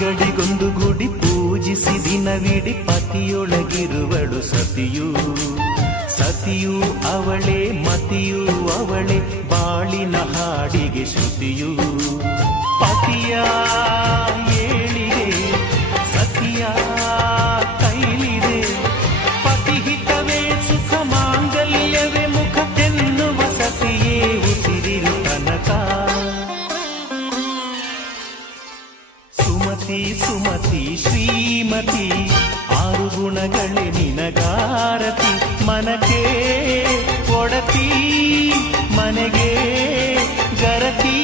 ಗಡಿಗೊಂದು ಗುಡಿ ಪೂಜಿಸಿ ದಿನವಿಡಿ ಪತಿಯೊಳಗಿರುವಳು ಸತಿಯು. ಸತಿಯು ಅವಳೇ ಮತಿಯು ಅವಳೇ ಬಾಳಿನ ಹಾಡಿಗೆ ಶ್ರುತಿಯು. ಪತಿಯ ಏಳಿಗೆ ಸತಿಯ ಕೈಲಿದೆ. ಪತಿಹಿತವೇ ಸುಖ ಮಾಂಗಲ್ಯವೇ ಮುಖ ಎನ್ನುವ ಸತಿಯೇ ಉಸಿರಿರು ತನಕ. ಸುಮತಿ ಸುಮತಿ ಶ್ರೀಮತಿ ಆರು ಗುಣಗಳೇ ನಿನಗಾರತಿ. ಮನಕ್ಕೆ ಒಡತಿ ಮನೆಗೆ ಗರತಿ.